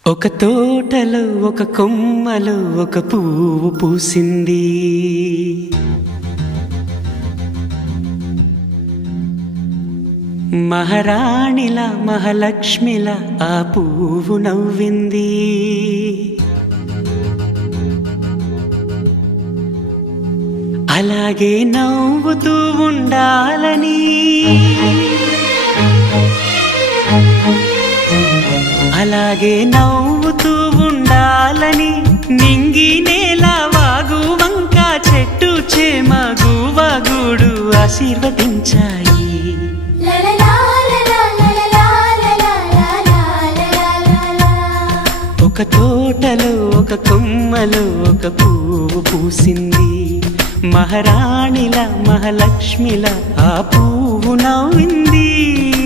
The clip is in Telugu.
ఒక తోటలో ఒక కొమ్మలో ఒక పువ్వు పూసింది. మహారాణిలా మహాలక్ష్మిలా ఆ పువ్వు నవ్వింది. అలాగే నవ్వుతూ ఉండాలని, అలాగే నవ్వుతూ ఉండాలని నింగి నేల వాగు వంక చెట్టు చేమ గువగూడు ఆశీర్వదించాయి. ఒక తోటలో ఒక కొమ్మలో ఒక పువ్వు పూసింది. మహారాణిలా మహాలక్ష్మిలా ఆ పువ్వు నవ్వింది.